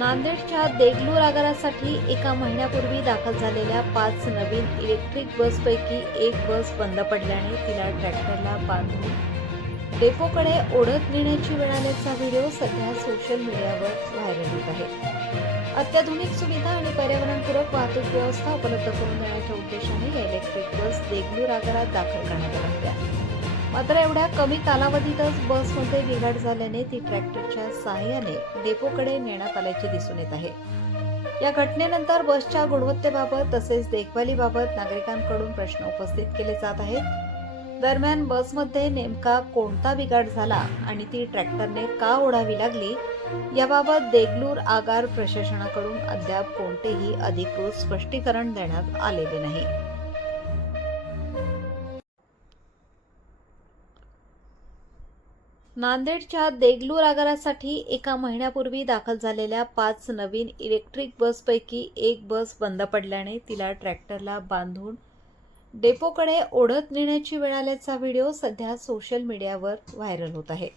नांदेडच्या देगलूर आगारासाठी एका महिन्यापूर्वी दाखल झालेल्या 5 नवीन इलेक्ट्रिक बसपैकी एक बस बंद पडल्याने तिला ट्रॅक्टरला बांधून डेपोकडे ओढत नेण्याची वेळ आल्याचा व्हिडिओ सध्या सोशल मीडियावर व्हायरल होत आहे। अत्याधुनिक सुविधा आणि पर्यावरणपूरक वाहतूक व्यवस्था उपलब्ध करून देण्याच्या उद्देशाने या इलेक्ट्रिक बस देगलूर आगारात दाखल करण्यात आल्या होत्या। मात्र एवढ्या कमी कालावधीतच बसमध्ये बिघाड झाल्याने ती ट्रॅक्टरच्या सहाय्याने डेपोकडे नेण्यात आल्याचे दिसून येत आहे। या घटनेनंतर बसच्या गुणवत्तेबाबत तसेच देखभालीबाबत नागरिकांकडून प्रश्न उपस्थित केले जात आहेत। दरम्यान बसमध्ये नेमका कोणता बिघाड झाला आणि ती ट्रॅक्टरने का ओढावी लागली याबाबत देगलूर आगार प्रशासनाकडून अद्याप कोणतेही अधिकृत स्पष्टीकरण देण्यात आलेले नाही। नांदेडच्या देगलूर आगारासाठी एका महिन्यापूर्वी दाखल झालेल्या 5 नवीन इलेक्ट्रिक बसपैकी एक बस बंद पडल्याने तिला ट्रॅक्टरला बांधून डेपोकडे ओढत नेण्याची वेळ आल्याचा व्हिडिओ सध्या सोशल मीडियावर व्हायरल होत आहे।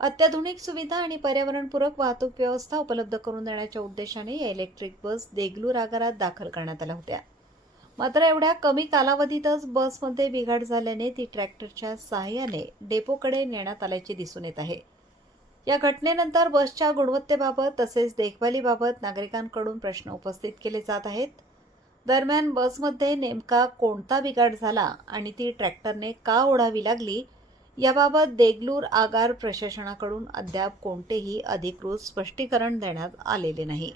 अत्याधुनिक सुविधा आणि पर्यावरणपूरक वाहतूक व्यवस्था उपलब्ध करून देण्याच्या उद्देशाने या इलेक्ट्रिक बस देगलूर आगारात दाखल करण्यात आल्या होत्या। मात्र एवढ्या कमी कालावधीतच बसमध्ये बिघाड झाल्याने ती ट्रॅक्टरच्या सहाय्याने डेपोकडे नेण्यात आल्याचे दिसून येत आहे। या घटनेनंतर बसच्या गुणवत्तेबाबत तसेच देखभालीबाबत नागरिकांकडून प्रश्न उपस्थित केले जात आहेत। दरम्यान बसमध्ये नेमका कोणता बिघाड झाला आणि ती ट्रॅक्टरने का ओढावी लागली याबाबत देगलूर आगार प्रशासनाकडून अद्याप कोणतेही अधिकृत स्पष्टीकरण देण्यात आलेले नाही।